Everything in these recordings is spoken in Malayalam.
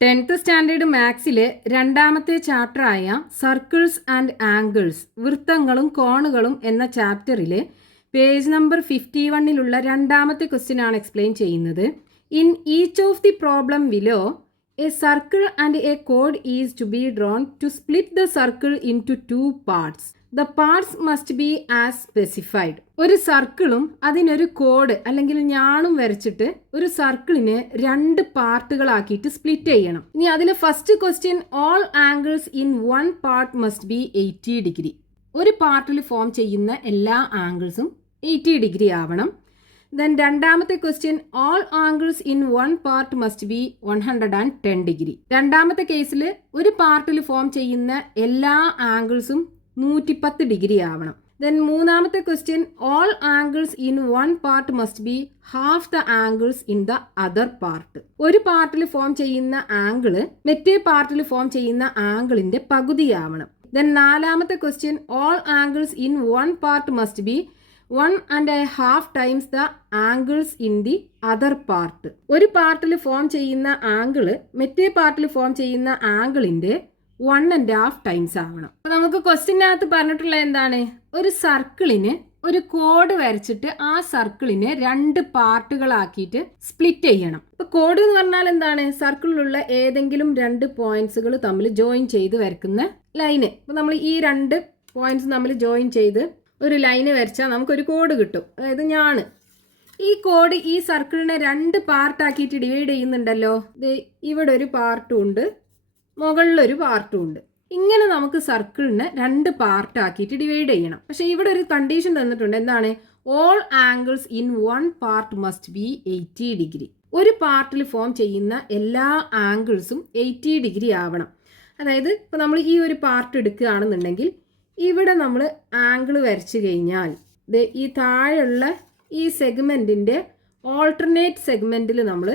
10th സ്റ്റാൻഡേർഡ് മാത്സിലെ രണ്ടാമത്തെ ചാപ്റ്ററായ സർക്കിൾസ് ആൻഡ് ആംഗിൾസ് വൃത്തങ്ങളും കോണുകളും എന്ന ചാപ്റ്ററിലെ പേജ് നമ്പർ 51ലുള്ള രണ്ടാമത്തെ ക്വസ്റ്റ്യൻ ആണ് എക്സ്പ്ലെയിൻ ചെയ്യുന്നത്. In each of the problem below a circle and a കോഡ് is to be drawn to split the circle into 2 parts. The parts must be as specified. ഒരു സർക്കിളും അതിനൊരു കോഡ് അല്ലെങ്കിൽ ഞാണും വരച്ചിട്ട് ഒരു സർക്കിളിനെ 2 പാർട്ടുകളാക്കിയിട്ട് സ്പ്ലിറ്റ് ചെയ്യണം. ഇനി അതിലെ first question, all angles in 1 part must be 80 degree. ഒരു പാർട്ടിൽ ഫോം ചെയ്യുന്ന എല്ലാ ആംഗിൾസും 80 ഡിഗ്രി ആവണം. ദെൻ രണ്ടാമത്തെ question, all angles in 1 part must be 110 degree. രണ്ടാമത്തെ കേസിൽ ഒരു പാർട്ടിൽ ഫോം ചെയ്യുന്ന എല്ലാ ആംഗിൾസും 110 ഡിഗ്രി ആവണം. ദെൻ മൂന്നാമത്തെ question, all angles in 1 part must be half the angles in the other part. ഒരു പാർട്ടിൽ ഫോം ചെയ്യുന്ന ആംഗിള് മറ്റേ പാർട്ടിൽ ഫോം ചെയ്യുന്ന ആംഗിളിന്റെ പകുതിയാവണം. ദെൻ നാലാമത്തെ question, all angles in 1 part must be 1.5 times the angles in the other part. ഒരു പാർട്ടിൽ ഫോം ചെയ്യുന്ന ആംഗിള് മറ്റേ പാർട്ടിൽ ഫോം ചെയ്യുന്ന ആംഗിളിന്റെ 1.5 ടൈംസ് ആവണം. അപ്പൊ നമുക്ക് ക്വസ്റ്റ്യനകത്ത് പറഞ്ഞിട്ടുള്ള എന്താണ്, ഒരു സർക്കിളിന് ഒരു കോഡ് വരച്ചിട്ട് ആ സർക്കിളിനെ 2 പാർട്ടുകളാക്കിയിട്ട് സ്പ്ലിറ്റ് ചെയ്യണം. ഇപ്പൊ കോഡ് എന്ന് പറഞ്ഞാൽ എന്താണ്, സർക്കിളിലുള്ള ഏതെങ്കിലും 2 പോയിന്റ്സുകൾ തമ്മിൽ ജോയിൻ ചെയ്ത് വരക്കുന്ന ലൈന്. അപ്പൊ നമ്മൾ ഈ 2 പോയിന്റ്സ് തമ്മിൽ ജോയിൻ ചെയ്ത് ഒരു ലൈന് വരച്ചാൽ നമുക്കൊരു കോഡ് കിട്ടും, അതായത് ഞാണ്. ഈ കോഡ് ഈ സർക്കിളിനെ 2 പാർട്ടാക്കിയിട്ട് ഡിവൈഡ് ചെയ്യുന്നുണ്ടല്ലോ. ഇവിടെ ഒരു പാർട്ടും ഉണ്ട്, മുകളിലൊരു പാർട്ടും ഉണ്ട്. ഇങ്ങനെ നമുക്ക് സർക്കിളിനെ 2 പാർട്ടാക്കിയിട്ട് ഡിവൈഡ് ചെയ്യണം. പക്ഷെ ഇവിടെ ഒരു കണ്ടീഷൻ തന്നിട്ടുണ്ട്. എന്താണ്? All angles in 1 part must be 80 degree. ഒരു പാർട്ടിൽ ഫോം ചെയ്യുന്ന എല്ലാ ആംഗിൾസും 80 ഡിഗ്രി ആവണം. അതായത് ഇപ്പം നമ്മൾ ഈ ഒരു പാർട്ട് എടുക്കുകയാണെന്നുണ്ടെങ്കിൽ ഇവിടെ നമ്മൾ ആംഗിൾ വരച്ചു കഴിഞ്ഞാൽ ഈ താഴെയുള്ള ഈ സെഗ്മെൻറ്റിൻ്റെ ഓൾട്ടർനേറ്റ് സെഗ്മെൻറ്റിൽ നമ്മൾ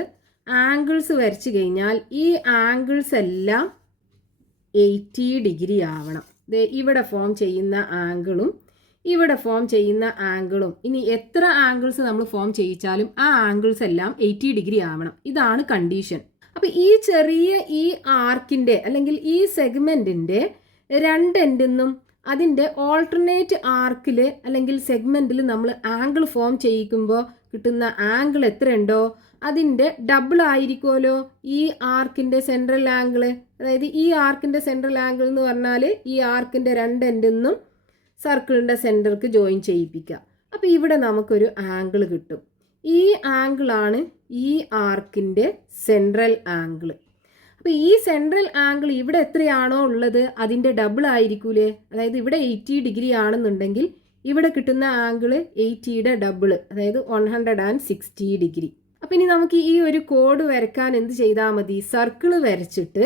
ആംഗിൾസ് വരച്ചു കഴിഞ്ഞാൽ ഈ ആംഗിൾസ് എല്ലാം 80 ഡിഗ്രി ആവണം. ഇവിടെ ഫോം ചെയ്യുന്ന ആംഗിളും ഇവിടെ ഫോം ചെയ്യുന്ന ആംഗിളും, ഇനി എത്ര ആംഗിൾസ് നമ്മൾ ഫോം ചെയ്യിച്ചാലും ആ ആംഗിൾസ് എല്ലാം 80 ഡിഗ്രി ആവണം. ഇതാണ് കണ്ടീഷൻ. അപ്പോൾ ഈ ചെറിയ ഈ ആർക്കിൻ്റെ അല്ലെങ്കിൽ ഈ സെഗ്മെൻറ്റിൻ്റെ 2 എൻഡിന്നും അതിൻ്റെ ഓൾട്ടർനേറ്റ് ആർക്കിൽ അല്ലെങ്കിൽ സെഗ്മെൻറ്റിൽ നമ്മൾ ആംഗിൾ ഫോം ചെയ്യിക്കുമ്പോൾ കിട്ടുന്ന ആംഗിൾ എത്രയുണ്ടോ അതിൻ്റെ ഡബിൾ ആയിരിക്കുമല്ലോ ഈ ആർക്കിൻ്റെ സെൻട്രൽ ആംഗിൾ. അതായത് ഈ ആർക്കിൻ്റെ സെൻട്രൽ ആംഗിൾ എന്ന് പറഞ്ഞാൽ ഈ ആർക്കിൻ്റെ 2 എൻഡിന്നും സർക്കിളിൻ്റെ സെൻറ്റർക്ക് ജോയിൻ ചെയ്യിപ്പിക്കുക. അപ്പോൾ ഇവിടെ നമുക്കൊരു ആംഗിൾ കിട്ടും. ഈ ആംഗിളാണ് ഈ ആർക്കിൻ്റെ സെൻട്രൽ ആംഗിൾ. അപ്പോൾ ഈ സെൻട്രൽ ആംഗിൾ ഇവിടെ എത്രയാണോ ഉള്ളത് അതിൻ്റെ ഡബിൾ ആയിരിക്കൂലേ. അതായത് ഇവിടെ 80 ഡിഗ്രി ആണെന്നുണ്ടെങ്കിൽ ഇവിടെ കിട്ടുന്ന ആംഗിൾ 80യുടെ ഡബിൾ, അതായത് 160 ഡിഗ്രി. അപ്പം ഇനി നമുക്ക് ഈ ഒരു കോഡ് വരയ്ക്കാൻ എന്ത് ചെയ്താൽ മതി, സർക്കിൾ വരച്ചിട്ട്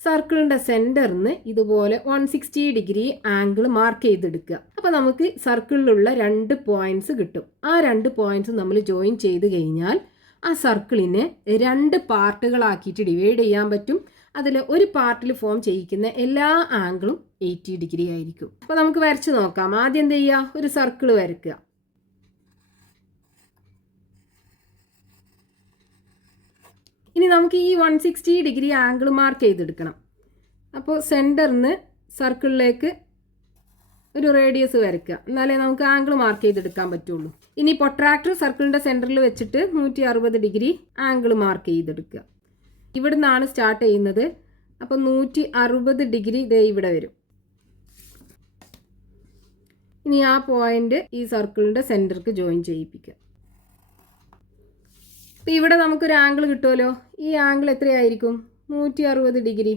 സർക്കിളിൻ്റെ സെൻറ്ററിന് ഇതുപോലെ 160 ഡിഗ്രി ആംഗിൾ മാർക്ക് ചെയ്തെടുക്കുക. അപ്പോൾ നമുക്ക് സർക്കിളിലുള്ള 2 പോയിന്റ്സ് കിട്ടും. ആ 2 പോയിന്റ്സ് നമ്മൾ ജോയിൻ ചെയ്ത് കഴിഞ്ഞാൽ ആ സർക്കിളിനെ 2 പാർട്ടുകളാക്കിയിട്ട് ഡിവൈഡ് ചെയ്യാൻ പറ്റും. അതിൽ ഒരു പാർട്ടിൽ ഫോം ചെയ്യിക്കുന്ന എല്ലാ ആംഗിളും 80 ഡിഗ്രി ആയിരിക്കും. അപ്പോൾ നമുക്ക് വരച്ച് നോക്കാം. ആദ്യം എന്ത് ചെയ്യുക, ഒരു സർക്കിൾ വരയ്ക്കുക. ഇനി നമുക്ക് ഈ 160 ഡിഗ്രി ആംഗിൾ മാർക്ക് ചെയ്തെടുക്കണം. അപ്പോൾ സെൻറ്ററിന് സർക്കിളിലേക്ക് ഒരു റേഡിയസ് വരയ്ക്കുക, എന്നാലേ നമുക്ക് ആംഗിൾ മാർക്ക് ചെയ്തെടുക്കാൻ പറ്റുള്ളൂ. ഇനി പ്രൊട്രാക്ടർ സർക്കിളിൻ്റെ സെൻറ്ററിൽ വെച്ചിട്ട് 160 ഡിഗ്രി ആംഗിൾ മാർക്ക് ചെയ്തെടുക്കുക. ഇവിടെ നിന്നാണ് സ്റ്റാർട്ട് ചെയ്യുന്നത്. അപ്പോൾ 160 ഡിഗ്രി ദേ ഇവിടെ വരും. ഇനി ആ പോയിന്റ് ഈ സർക്കിളിൻ്റെ സെൻറ്റർക്ക് ജോയിൻ ചെയ്യിപ്പിക്കുക. അപ്പോൾ ഇവിടെ നമുക്കൊരു ആംഗിൾ കിട്ടുമല്ലോ. ഈ ആംഗിൾ എത്രയായിരിക്കും? 160 ഡിഗ്രി.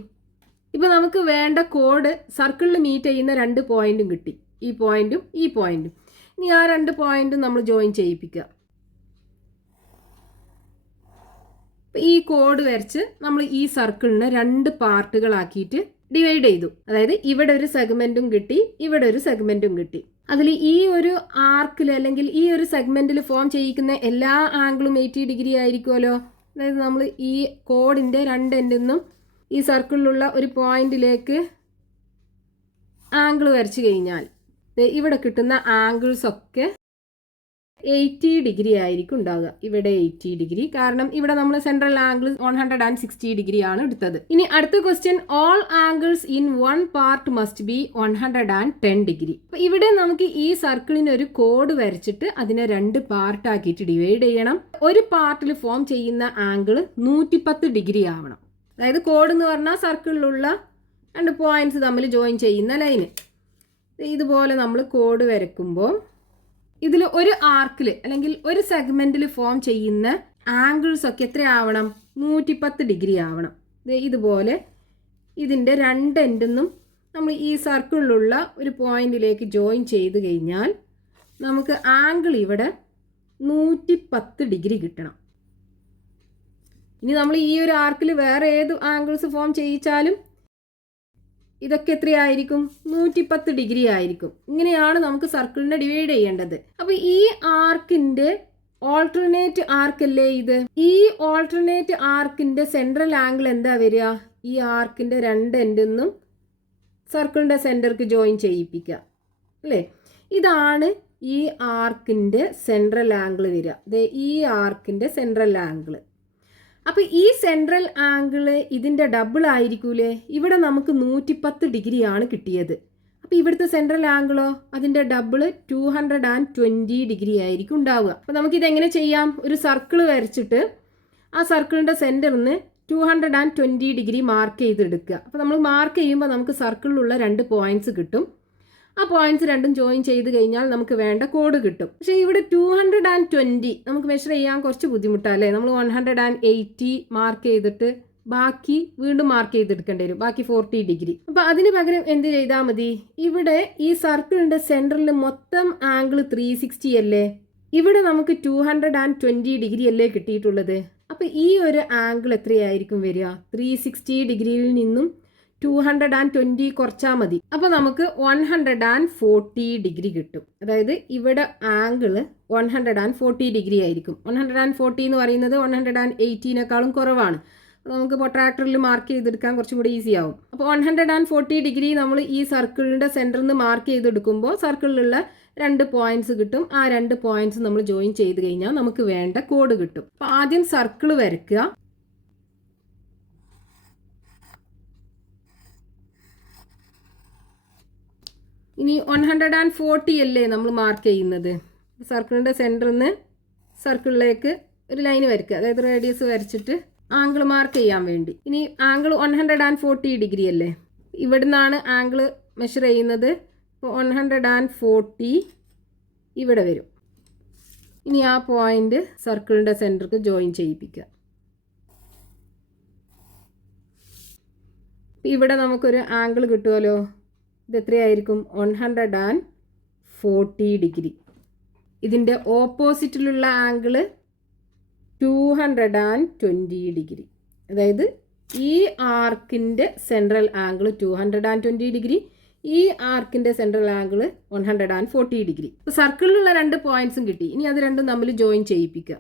ഇപ്പോൾ നമുക്ക് വേണ്ട കോഡ് സർക്കിളിൽ മീറ്റ് ചെയ്യുന്ന 2 പോയിന്റും കിട്ടി, ഈ പോയിന്റും ഈ പോയിന്റും. ഇനി ആ 2 പോയിന്റും നമ്മൾ ജോയിൻ ചെയ്യിപ്പിക്കുക. ഈ കോഡ് വരച്ച് നമ്മൾ ഈ സർക്കിളിനെ 2 പാർട്ടുകളാക്കിയിട്ട് ഡിവൈഡ് ചെയ്തു. അതായത് ഇവിടെ ഒരു സെഗ്മെന്റും കിട്ടി, ഇവിടെ ഒരു സെഗ്മെന്റും കിട്ടി. അതിൽ ഈ ഒരു ആർക്കിൽ അല്ലെങ്കിൽ ഈ ഒരു സെഗ്മെന്റിൽ ഫോം ചെയ്യിക്കുന്ന എല്ലാ ആംഗിളും 80 ഡിഗ്രി ആയിരിക്കുമല്ലോ. അതായത് നമ്മൾ ഈ കോഡിൻ്റെ 2 എൻഡിൽ നിന്നും ഈ സർക്കിളിലുള്ള ഒരു പോയിന്റിലേക്ക് ആംഗിൾ വരച്ചു കഴിഞ്ഞാൽ ഇവിടെ കിട്ടുന്ന ആംഗിൾസ് ഒക്കെ 80 ഡിഗ്രി ആയിരിക്കും ഉണ്ടാവുക. ഇവിടെ 80 ഡിഗ്രി, കാരണം ഇവിടെ നമ്മൾ സെൻട്രൽ ആംഗിൾ 160 ഡിഗ്രി ആണ് എടുത്തത്. ഇനി അടുത്ത question, all angles in one part must be 110 degree. അപ്പൊ ഇവിടെ നമുക്ക് ഈ സർക്കിളിന് ഒരു കോഡ് വരച്ചിട്ട് അതിനെ 2 പാർട്ടാക്കിയിട്ട് ഡിവൈഡ് ചെയ്യണം. ഒരു പാർട്ടിൽ ഫോം ചെയ്യുന്ന ആംഗിൾ 110 ഡിഗ്രി ആവണം. അതായത് കോഡ് എന്ന് പറഞ്ഞാൽ സർക്കിളിലുള്ള 2 പോയിന്റ്സ് തമ്മിൽ ജോയിൻ ചെയ്യുന്ന ലൈന്. ഇതുപോലെ നമ്മൾ കോഡ് വരയ്ക്കുമ്പോൾ ഇതിൽ ഒരു ആർക്കിൽ അല്ലെങ്കിൽ ഒരു സെഗ്മെന്റിൽ ഫോം ചെയ്യുന്ന ആംഗിൾസ് ഒക്കെ എത്രയാവണം? 110 ഡിഗ്രി ആവണം. ഇതുപോലെ ഇതിൻ്റെ 2 എൻഡിന്നും നമ്മൾ ഈ സർക്കിളിലുള്ള ഒരു പോയിന്റിലേക്ക് ജോയിൻ ചെയ്ത് കഴിഞ്ഞാൽ നമുക്ക് ആംഗിൾ ഇവിടെ 110 ഡിഗ്രി കിട്ടണം. ഇനി നമ്മൾ ഈ ഒരു ആർക്കിൽ വേറെ ഏത് ആംഗിൾസ് ഫോം ചെയ്യിച്ചാലും ഇതൊക്കെ എത്രയായിരിക്കും? 110 ഡിഗ്രി ആയിരിക്കും. ഇങ്ങനെയാണ് നമുക്ക് സർക്കിളിനെ ഡിവൈഡ് ചെയ്യേണ്ടത്. അപ്പൊ ഈ ആർക്കിന്റെ ഓൾട്ടർനേറ്റ് ആർക്കല്ലേ ഇത്? ഈ ഓൾട്ടർനേറ്റ് ആർക്കിന്റെ സെൻട്രൽ ആംഗിൾ എന്താ വരിക? ഈ ആർക്കിന്റെ 2 എൻഡിന്നും സർക്കിളിന്റെ സെന്റർക്ക് ജോയിൻ ചെയ്യിപ്പിക്കുക അല്ലേ? ഇതാണ് ഈ ആർക്കിന്റെ സെൻട്രൽ ആംഗിൾ വരിക. ഈ ആർക്കിന്റെ സെൻട്രൽ ആംഗിൾ. അപ്പോൾ ഈ സെൻട്രൽ ആംഗിൾ ഇതിൻ്റെ ഡബിൾ ആയിരിക്കൂലേ? ഇവിടെ നമുക്ക് 110 ഡിഗ്രി ആണ് കിട്ടിയത്. അപ്പോൾ ഇവിടുത്തെ സെൻട്രൽ ആംഗിളോ അതിൻ്റെ ഡബിൾ 220 ഡിഗ്രി ആയിരിക്കും ഉണ്ടാവുക. അപ്പോൾ നമുക്കിതെങ്ങനെ ചെയ്യാം? ഒരു സർക്കിൾ വരച്ചിട്ട് ആ സർക്കിളിൻ്റെ സെൻറ്ററിന്ന് 220 ഡിഗ്രി മാർക്ക് ചെയ്തെടുക്കുക. അപ്പോൾ നമ്മൾ മാർക്ക് ചെയ്യുമ്പോൾ നമുക്ക് സർക്കിളിലുള്ള 2 പോയിന്റ്സ് കിട്ടും. ആ പോയിന്റ്സ് രണ്ടും ജോയിൻ ചെയ്ത് കഴിഞ്ഞാൽ നമുക്ക് വേണ്ട കോഡ് കിട്ടും. പക്ഷേ ഇവിടെ 220 നമുക്ക് മെഷർ ചെയ്യാൻ കുറച്ച് ബുദ്ധിമുട്ടല്ലേ? നമ്മൾ 180 മാർക്ക് ചെയ്തിട്ട് ബാക്കി വീണ്ടും മാർക്ക് ചെയ്തെടുക്കേണ്ടി വരും, ബാക്കി 40 ഡിഗ്രി. അപ്പോൾ അതിന് പകരം എന്ത് ചെയ്താൽ മതി? ഇവിടെ ഈ സർക്കിളിൻ്റെ സെൻറ്ററിൽ മൊത്തം ആംഗിൾ 360 അല്ലേ? ഇവിടെ നമുക്ക് 220 ഡിഗ്രി അല്ലേ കിട്ടിയിട്ടുള്ളത്. അപ്പോൾ ഈ ഒരു ആംഗിൾ എത്രയായിരിക്കും വരിക? 360 ഡിഗ്രിയിൽ നിന്നും 220 കുറച്ചാൽ മതി. അപ്പോൾ നമുക്ക് 140 ഡിഗ്രി കിട്ടും. അതായത് ഇവിടെ ആംഗിൾ 140 ഡിഗ്രി ആയിരിക്കും. 140 എന്ന് പറയുന്നത് 180നേക്കാളും കുറവാണ്. നമുക്ക് പ്രൊട്രാക്ടറിൽ മാർക്ക് ചെയ്തെടുക്കാൻ കുറച്ചും കൂടി ഈസി ആവും. അപ്പോൾ 140 ഡിഗ്രി നമ്മൾ ഈ സർക്കിളിൻ്റെ സെൻറ്ററിൽ നിന്ന് മാർക്ക് ചെയ്തെടുക്കുമ്പോൾ സർക്കിളിലുള്ള 2 പോയിന്റ്സ് കിട്ടും. ആ 2 പോയിന്റ്സ് നമ്മൾ ജോയിൻ ചെയ്ത് കഴിഞ്ഞാൽ നമുക്ക് വേണ്ട കോഡ് കിട്ടും. അപ്പോൾ ആദ്യം സർക്കിൾ വരയ്ക്കുക. ഇനി 140 അല്ലേ നമ്മൾ മാർക്ക് ചെയ്യുന്നത്? സർക്കിളിൻ്റെ സെൻറ്ററിൽ നിന്ന് സർക്കിളിലേക്ക് ഒരു ലൈൻ വരയ്ക്കുക, അതായത് റേഡിയസ് വരച്ചിട്ട് ആംഗിൾ മാർക്ക് ചെയ്യാൻ വേണ്ടി. ഇനി ആംഗിൾ 140 ഡിഗ്രി അല്ലേ? ഇവിടുന്നാണ് ആംഗിൾ മെഷർ ചെയ്യുന്നത്. അപ്പോൾ 140 ഇവിടെ വരും. ഇനി ആ പോയിന്റ് സർക്കിളിൻ്റെ സെൻറ്റർക്ക് ജോയിൻ ചെയ്യിപ്പിക്കുക. ഇവിടെ നമുക്കൊരു ആംഗിൾ കിട്ടുമല്ലോ. ഇത് എത്രയായിരിക്കും? 140 ഡിഗ്രി. ഇതിൻ്റെ ഓപ്പോസിറ്റിലുള്ള ആംഗിൾ 220 ഡിഗ്രി. അതായത് ഈ ആർക്കിൻ്റെ സെൻട്രൽ ആംഗിൾ 220 ഡിഗ്രി, ഈ ആർക്കിൻ്റെ സെൻട്രൽ ആംഗിൾ 140 ഡിഗ്രി. ഇപ്പോൾ സർക്കിളിലുള്ള 2 പോയിന്റ്സും കിട്ടി. ഇനി അത് രണ്ടും തമ്മിൽ ജോയിൻ ചെയ്യിപ്പിക്കുക.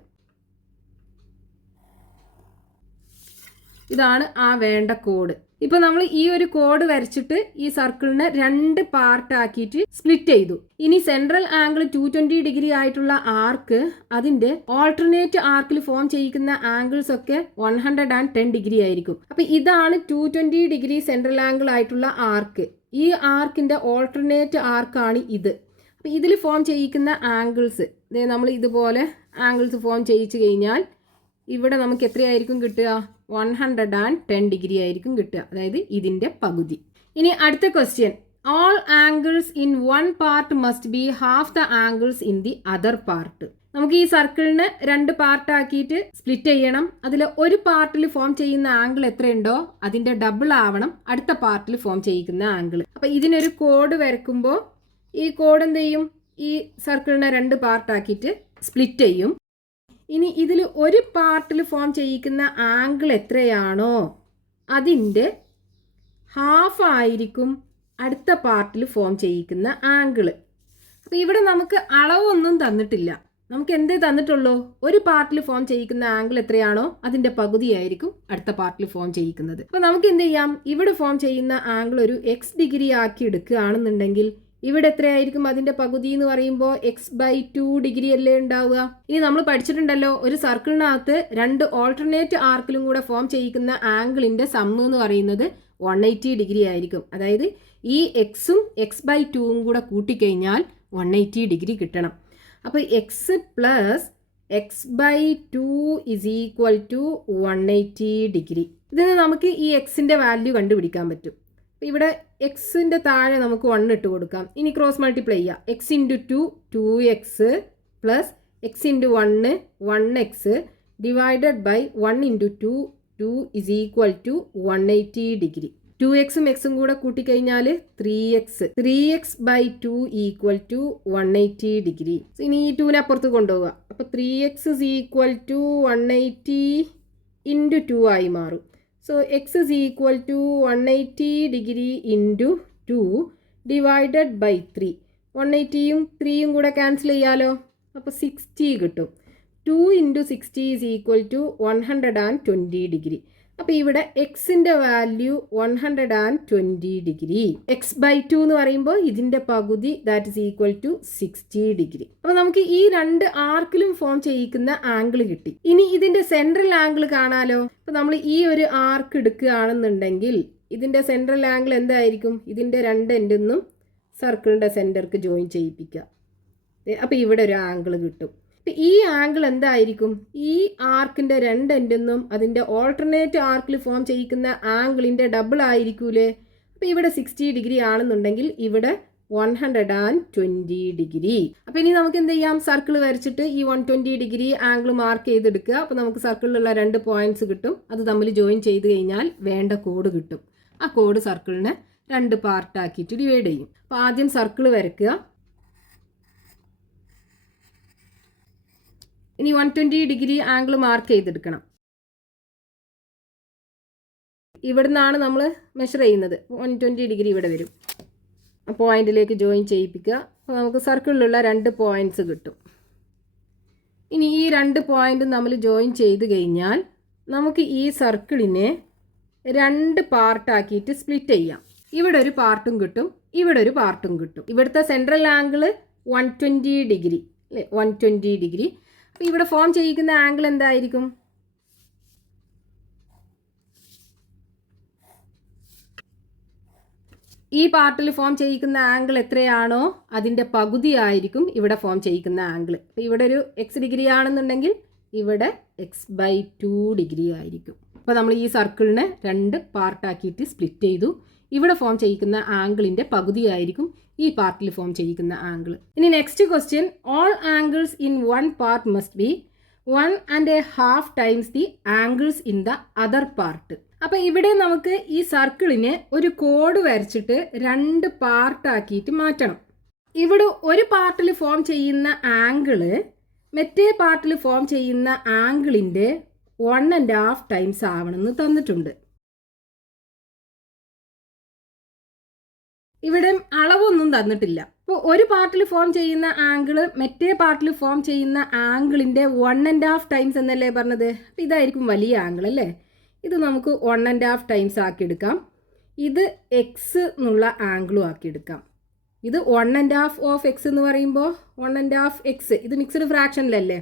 ഇതാണ് ആ വേണ്ട കോഡ്. ഇപ്പോൾ നമ്മൾ ഈ ഒരു കോഡ് വരച്ചിട്ട് ഈ സർക്കിളിനെ 2 പാർട്ടാക്കിയിട്ട് സ്പ്ലിറ്റ് ചെയ്തു. ഇനി സെൻട്രൽ ആംഗിൾ 220 ഡിഗ്രി ആയിട്ടുള്ള ആർക്ക് അതിൻ്റെ ഓൾട്ടർനേറ്റ് ആർക്കിൽ ഫോം ചെയ്യിക്കുന്ന ആംഗിൾസ് ഒക്കെ 110 ഡിഗ്രി ആയിരിക്കും. അപ്പോൾ ഇതാണ് 220 ഡിഗ്രി സെൻട്രൽ ആംഗിൾ ആയിട്ടുള്ള ആർക്ക്. ഈ ആർക്കിൻ്റെ ഓൾട്ടർനേറ്റ് ആർക്കാണ് ഇത്. അപ്പോൾ ഇതിൽ ഫോം ചെയ്യിക്കുന്ന ആംഗിൾസ് നമ്മൾ ഇതുപോലെ ആംഗിൾസ് ഫോം ചെയ്യിച്ചു കഴിഞ്ഞാൽ ഇവിടെ നമുക്ക് എത്രയായിരിക്കും കിട്ടുക? 110 ഡിഗ്രി ആയിരിക്കും കിട്ടുക. അതായത് ഇതിൻ്റെ പകുതി. ഇനി അടുത്ത question, all angles in one part must be half the angles in the other part. നമുക്ക് ഈ സർക്കിളിനെ 2 പാർട്ടാക്കിയിട്ട് സ്പ്ലിറ്റ് ചെയ്യണം. അതിൽ ഒരു പാർട്ടിൽ ഫോം ചെയ്യുന്ന ആംഗിൾ എത്രയുണ്ടോ അതിൻ്റെ ഡബിൾ ആവണം അടുത്ത പാർട്ടിൽ ഫോം ചെയ്യിക്കുന്ന ആംഗിൾ. അപ്പോൾ ഇതിനൊരു കോഡ് വരയ്ക്കുമ്പോൾ ഈ കോഡ് എന്ത് ചെയ്യും? ഈ സർക്കിളിനെ 2 പാർട്ടാക്കിയിട്ട് സ്പ്ലിറ്റ് ചെയ്യും. ഇനി ഇതിൽ ഒരു പാർട്ടിൽ ഫോം ചെയ്യിക്കുന്ന ആംഗിൾ എത്രയാണോ അതിൻ്റെ ഹാഫ് ആയിരിക്കും അടുത്ത പാർട്ടിൽ ഫോം ചെയ്യിക്കുന്ന ആംഗിൾ. അപ്പോൾ ഇവിടെ നമുക്ക് അളവൊന്നും തന്നിട്ടില്ല. നമുക്ക് എന്തേ തന്നിട്ടുള്ളൂ? ഒരു പാർട്ടിൽ ഫോം ചെയ്യിക്കുന്ന ആംഗിൾ എത്രയാണോ അതിൻ്റെ പകുതിയായിരിക്കും അടുത്ത പാർട്ടിൽ ഫോം ചെയ്യിക്കുന്നത്. അപ്പോൾ നമുക്ക് എന്ത് ചെയ്യാം? ഇവിടെ ഫോം ചെയ്യുന്ന ആംഗിൾ ഒരു x ഡിഗ്രി ആക്കി എടുക്കുകയാണെന്നുണ്ടെങ്കിൽ ഇവിടെ എത്രയായിരിക്കും അതിൻ്റെ പകുതി എന്ന് പറയുമ്പോൾ x/2 ഡിഗ്രി അല്ലേ ഉണ്ടാവുക. ഇനി നമ്മൾ പഠിച്ചിട്ടുണ്ടല്ലോ, ഒരു സർക്കിളിനകത്ത് രണ്ട് ഓൾട്ടർനേറ്റ് ആർക്കിലും കൂടെ ഫോം ചെയ്യിക്കുന്ന ആംഗിളിൻ്റെ സമ്മ് എന്ന് പറയുന്നത് 180 ഡിഗ്രി ആയിരിക്കും. അതായത് ഈ എക്സും x/2ഉം കൂടെ കൂട്ടിക്കഴിഞ്ഞാൽ 180 ഡിഗ്രി കിട്ടണം. അപ്പോൾ x plus x/2 is equal to 180 degree. ഇതിന് നമുക്ക് ഈ എക്സിൻ്റെ വാല്യൂ കണ്ടുപിടിക്കാൻ പറ്റും. ഇവിടെ എക്സിൻ്റെ താഴെ നമുക്ക് 1 ഇട്ട് കൊടുക്കാം. ഇനി ക്രോസ് മൾട്ടിപ്ലൈ ചെയ്യാം. X into 2 2x plus x into 1 1x divided by 1 into 2 2 is equal to 180 degree. 2xും എക്സും കൂടെ കൂട്ടിക്കഴിഞ്ഞാൽ 3x/2 ഈക്വൽ ടു 180 ഡിഗ്രി. ഇനി ഈ 2നെ അപ്പുറത്ത് കൊണ്ടുപോവുക. അപ്പോൾ 3x is equal to 180 into 2 ആയി മാറും. So x is equal to 180 degree into 2 divided by 3. 180യും 3യും കൂടെ ക്യാൻസൽ ചെയ്യാലോ. അപ്പോൾ 60 കിട്ടും. 2 into 60 is equal to 120 degree. അപ്പോൾ ഇവിടെ എക്സിൻ്റെ വാല്യൂ 120 ഡിഗ്രി. x/2 എന്ന് പറയുമ്പോൾ ഇതിൻ്റെ പകുതി, that is equal to 60 degree. അപ്പോൾ നമുക്ക് ഈ രണ്ട് ആർക്കിലും ഫോം ചെയ്യിക്കുന്ന ആംഗിൾ കിട്ടി. ഇനി ഇതിൻ്റെ സെൻട്രൽ ആംഗിൾ കാണാലോ. അപ്പോൾ നമ്മൾ ഈ ഒരു ആർക്ക് എടുക്കുകയാണെന്നുണ്ടെങ്കിൽ ഇതിൻ്റെ സെൻട്രൽ ആംഗിൾ എന്തായിരിക്കും? ഇതിൻ്റെ രണ്ട് എൻഡിൽ നിന്നും സർക്കിളിൻ്റെ സെൻറ്റർക്ക് ജോയിൻ ചെയ്യിപ്പിക്കുക. അപ്പോൾ ഇവിടെ ഒരു ആംഗിൾ കിട്ടും. ഈ ആംഗിൾ എന്തായിരിക്കും? ഈ ആർക്കിൻ്റെ രണ്ട് എൻഡിൽ നിന്നും അതിൻ്റെ ഓൾട്ടർനേറ്റ് ആർക്കിൽ ഫോം ചെയ്യിക്കുന്ന ആംഗിളിൻ്റെ ഡബിൾ ആയിരിക്കൂലേ. അപ്പോൾ ഇവിടെ 60 ഡിഗ്രി ആണെന്നുണ്ടെങ്കിൽ ഇവിടെ 120 ഡിഗ്രി. അപ്പോൾ ഇനി നമുക്ക് എന്ത് ചെയ്യാം? സർക്കിൾ വരച്ചിട്ട് ഈ 120 ഡിഗ്രി ആംഗിൾ മാർക്ക് ചെയ്തെടുക്കുക. അപ്പോൾ നമുക്ക് സർക്കിളിലുള്ള 2 പോയിന്റ്സ് കിട്ടും. അത് തമ്മിൽ ജോയിൻ ചെയ്ത് കഴിഞ്ഞാൽ വേണ്ട കോഡ് കിട്ടും. ആ കോഡ് സർക്കിളിനെ 2 പാർട്ടാക്കിയിട്ട് ഡിവൈഡ് ചെയ്യും. അപ്പോൾ ആദ്യം സർക്കിൾ വരയ്ക്കുക. ഇനി 120 ഡിഗ്രി ആംഗിൾ മാർക്ക് ചെയ്തെടുക്കണം. ഇവിടെ നിന്നാണ് നമ്മൾ മെഷർ ചെയ്യുന്നത്. 120 ഡിഗ്രി ഇവിടെ വരും. ആ പോയിന്റിലേക്ക് ജോയിൻ ചെയ്യിപ്പിക്കുക. അപ്പോൾ നമുക്ക് സർക്കിളിലുള്ള 2 പോയിന്റ്സ് കിട്ടും. ഇനി ഈ 2 പോയിന്റും നമ്മൾ ജോയിൻ ചെയ്ത് കഴിഞ്ഞാൽ നമുക്ക് ഈ സർക്കിളിനെ 2 പാർട്ടാക്കിയിട്ട് സ്പ്ലിറ്റ് ചെയ്യാം. ഇവിടെ ഒരു പാർട്ടും കിട്ടും, ഇവിടെ ഒരു പാർട്ടും കിട്ടും. ഇവിടുത്തെ സെൻട്രൽ ആംഗിൾ 120 ഡിഗ്രി അല്ലേ, 120 ഡിഗ്രി. അപ്പോൾ ഇവിടെ ഫോം ചെയ്യിക്കുന്ന ആംഗിൾ എന്തായിരിക്കും? ഈ പാർട്ടിൽ ഫോം ചെയ്യിക്കുന്ന ആംഗിൾ എത്രയാണോ അതിൻ്റെ പകുതി ആയിരിക്കും ഇവിടെ ഫോം ചെയ്യിക്കുന്ന ആംഗിൾ. അപ്പോൾ ഇവിടെ ഒരു x ഡിഗ്രി ആണെന്നുണ്ടെങ്കിൽ ഇവിടെ x/2 ഡിഗ്രി ആയിരിക്കും. അപ്പോൾ നമ്മൾ ഈ സർക്കിളിനെ 2 പാർട്ടാക്കിയിട്ട് സ്പ്ലിറ്റ് ചെയ്തു. ഇവിടെ ഫോം ചെയ്യിക്കുന്ന ആംഗിളിൻ്റെ പകുതിയായിരിക്കും ഈ പാർട്ടിൽ ഫോം ചെയ്യിക്കുന്ന ആംഗിൾ. ഇനി next question, all angles in one part must be 1.5 times the angles in the other part. അപ്പോൾ ഇവിടെ നമുക്ക് ഈ സർക്കിളിനെ ഒരു കോഡ് വരച്ചിട്ട് 2 പാർട്ടാക്കിയിട്ട് മാറ്റണം. ഇവിടെ ഒരു പാർട്ടിൽ ഫോം ചെയ്യുന്ന ആംഗിള് മറ്റേ പാർട്ടിൽ ഫോം ചെയ്യുന്ന ആംഗിളിൻ്റെ 1.5 ടൈംസ് ആവണമെന്ന് തന്നിട്ടുണ്ട്. ഇവിടെ അളവൊന്നും തന്നിട്ടില്ല. അപ്പോൾ ഒരു പാർട്ടിൽ ഫോം ചെയ്യുന്ന ആംഗിൾ മറ്റേ പാർട്ടിൽ ഫോം ചെയ്യുന്ന ആംഗിളിൻ്റെ 1.5 ടൈംസ് എന്നല്ലേ പറഞ്ഞത്. അപ്പോൾ ഇതായിരിക്കും വലിയ ആംഗിൾ അല്ലേ. ഇത് നമുക്ക് 1.5 ടൈംസ് ആക്കിയെടുക്കാം. ഇത് എക്സ് എന്നുള്ള ആംഗിളും ആക്കിയെടുക്കാം. ഇത് 1.5 ഓഫ് എക്സ് എന്ന് പറയുമ്പോൾ 1.5 എക്സ്, ഇത് മിക്സ്ഡ് ഫ്രാക്ഷനിലല്ലേ.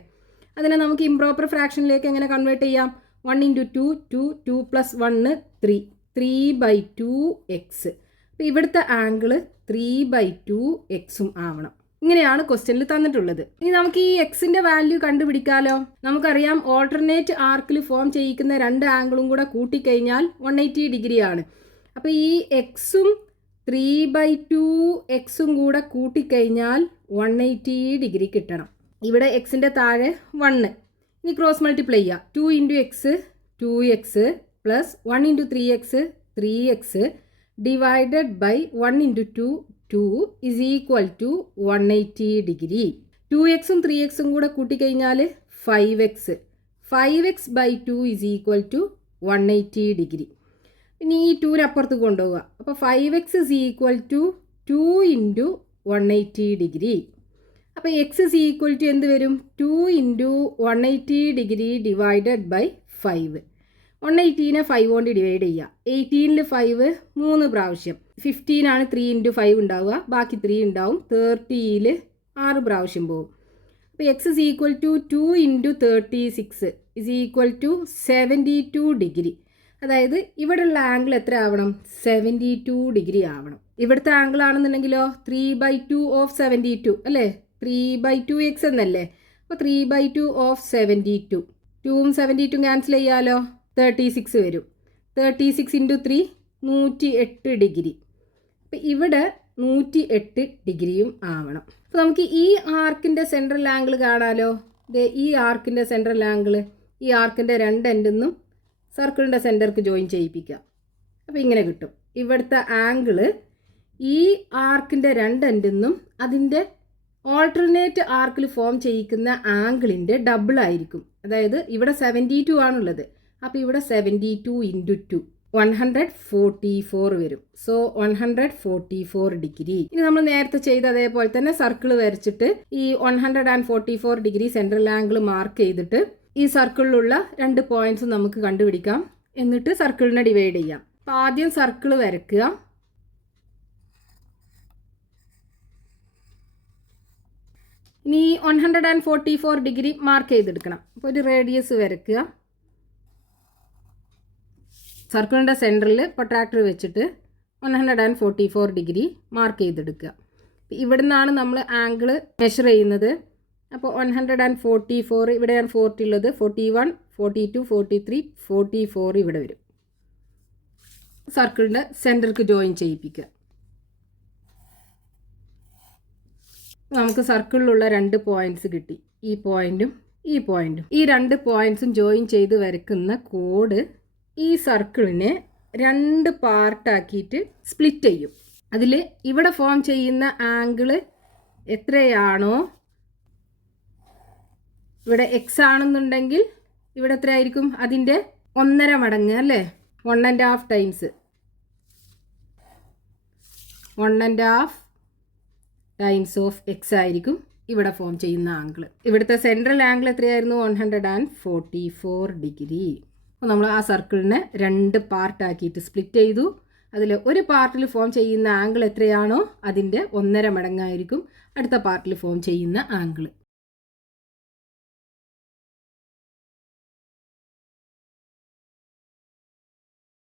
അതിനെ നമുക്ക് ഇംപ്രോപ്പർ ഫ്രാക്ഷനിലേക്ക് എങ്ങനെ കൺവേർട്ട് ചെയ്യാം? 1 × 2 2 2 + 1 3 3/2 എക്സ്. അപ്പോൾ ഇവിടുത്തെ ആംഗിൾ 3/2 എക്സും ആവണം. ഇങ്ങനെയാണ് ക്വസ്റ്റ്യനിൽ തന്നിട്ടുള്ളത്. ഇനി നമുക്ക് ഈ എക്സിൻ്റെ വാല്യൂ കണ്ടുപിടിക്കാമല്ലോ. നമുക്കറിയാം ഓൾട്ടർനേറ്റ് ആർക്കിൽ ഫോം ചെയ്യിക്കുന്ന 2 ആംഗിളും കൂടെ കൂട്ടിക്കഴിഞ്ഞാൽ 180 ഡിഗ്രി ആണ്. അപ്പോൾ ഈ എക്സും 3/2 എക്സും കൂടെ കൂട്ടിക്കഴിഞ്ഞാൽ 180 ഡിഗ്രി കിട്ടണം. ഇവിടെ എക്സിൻ്റെ താഴെ 1. ഇനി ക്രോസ് മൾട്ടിപ്ലൈ ചെയ്യുക. 2 × x 2x plus 1 × 3x 3x divided by 1 × 2 2 is equal to 180 degree. 2xും 3xും കൂടെ കൂട്ടിക്കഴിഞ്ഞാൽ 5x. 5x/2 is equal to 180 degree. ഇനി ഈ 2നെ അപ്പുറത്ത് കൊണ്ടുപോവുക. അപ്പോൾ 5x is equal to 2 × 180 degree. അപ്പോൾ x is equal to എന്ത് വരും? 2 × 180 ഡിഗ്രി ഡിവൈഡഡ് ബൈ 5. 180നെ 5 കൊണ്ട് ഡിവൈഡ് ചെയ്യുക. 18ൽ 5 3 പ്രാവശ്യം. 15 ആണ് 3 × 5 ഉണ്ടാവുക, ബാക്കി 3 ഉണ്ടാവും. 30ൽ 6 പ്രാവശ്യം പോകും. അപ്പോൾ x is equal to 2 × 36 is equal to 72 degree. അതായത് ഇവിടെയുള്ള ആംഗിൾ എത്ര ആവണം? 72 ഡിഗ്രി ആവണം. ഇവിടുത്തെ ആംഗിൾ ആണെന്നുണ്ടെങ്കിലോ 3/2 ഓഫ് 72 അല്ലേ? 3/2x എന്നല്ലേ? അപ്പോൾ 3/2 ഓഫ് 72. 2ഉം 72 ക്യാൻസൽ ചെയ്യാലോ, 36 വരും. 36 × 3 108 ഡിഗ്രി. അപ്പം ഇവിടെ 108 ഡിഗ്രിയും ആവണം. അപ്പോൾ നമുക്ക് ഈ ആർക്കിൻ്റെ സെൻട്രൽ ആംഗിൾ കാണാലോ. ഈ ആർക്കിൻ്റെ സെൻട്രൽ ആംഗിൾ ഈ ആർക്കിൻ്റെ രണ്ട് എൻഡിൽ സർക്കിളിൻ്റെ സെൻറ്റർക്ക് ജോയിൻ ചെയ്യിപ്പിക്കുക. അപ്പോൾ ഇങ്ങനെ കിട്ടും. ഇവിടുത്തെ ആംഗിള് ഈ ആർക്കിൻ്റെ രണ്ട് എൻഡിൽ അതിൻ്റെ ഓൾട്ടർനേറ്റ് ആർക്കിൽ ഫോം ചെയ്യിക്കുന്ന ആംഗിളിൻ്റെ ഡബിൾ ആയിരിക്കും. അതായത് ഇവിടെ 72 ആണുള്ളത്, അപ്പോൾ ഇവിടെ 72 × 2 144 വരും. So 144 degree. ഇനി നമ്മൾ നേരത്തെ ചെയ്ത അതേപോലെ തന്നെ സർക്കിൾ വരച്ചിട്ട് ഈ 144 ഡിഗ്രി സെൻട്രൽ ആംഗിൾ മാർക്ക് ചെയ്തിട്ട് ഈ സർക്കിളിലുള്ള 2 പോയിന്റ്സ് നമുക്ക് കണ്ടുപിടിക്കാം. എന്നിട്ട് സർക്കിളിനെ ഡിവൈഡ് ചെയ്യാം. അപ്പോൾ ആദ്യം സർക്കിൾ വരയ്ക്കുക. ഇനി 144 ഡിഗ്രി മാർക്ക് ചെയ്തെടുക്കണം. അപ്പോൾ ഒരു റേഡിയസ് വരയ്ക്കുക. സർക്കിളിൻ്റെ സെൻറ്ററിൽ പ്രൊട്രാക്ടർ വെച്ചിട്ട് 144 ഡിഗ്രി മാർക്ക് ചെയ്തെടുക്കുക. ഇവിടെ നിന്നാണ് നമ്മൾ ആംഗിൾ മെഷർ ചെയ്യുന്നത്. അപ്പോൾ 144 ഇവിടെയാണ് 40 ഉള്ളത്, 41 42 43 44 ഇവിടെ വരും. സർക്കിളിൻ്റെ സെൻറ്റർക്ക് ജോയിൻ ചെയ്യിപ്പിക്കുക. നമുക്ക് സർക്കിളിലുള്ള 2 പോയിന്റ്സ് കിട്ടി, ഈ പോയിന്റും ഈ പോയിന്റും. ഈ 2 പോയിന്റ്സും ജോയിൻ ചെയ്ത് വരയ്ക്കുന്ന കോഡ് ഈ സർക്കിളിനെ 2 പാർട്ടാക്കിയിട്ട് സ്പ്ലിറ്റ് ചെയ്യും. അതിൽ ഇവിടെ ഫോം ചെയ്യുന്ന ആംഗിൾ എത്രയാണോ, ഇവിടെ എക്സ് ആണെന്നുണ്ടെങ്കിൽ ഇവിടെ എത്രയായിരിക്കും? അതിൻ്റെ 1.5 മടങ്ങ് അല്ലേ? 1.5 ടൈംസ് 1.5 ടൈംസ് ഓഫ് എക്സ് ആയിരിക്കും ഇവിടെ ഫോം ചെയ്യുന്ന ആംഗിൾ. ഇവിടുത്തെ സെൻട്രൽ ആംഗിൾ എത്രയായിരുന്നു? 144 ഡിഗ്രി. അപ്പോൾ നമ്മൾ ആ സർക്കിളിനെ 2 പാർട്ടാക്കിയിട്ട് സ്പ്ലിറ്റ് ചെയ്തു. അതിൽ ഒരു പാർട്ടിൽ ഫോം ചെയ്യുന്ന ആംഗിൾ എത്രയാണോ അതിൻ്റെ 1.5 മടങ്ങായിരിക്കും അടുത്ത പാർട്ടിൽ ഫോം ചെയ്യുന്ന ആംഗിൾ.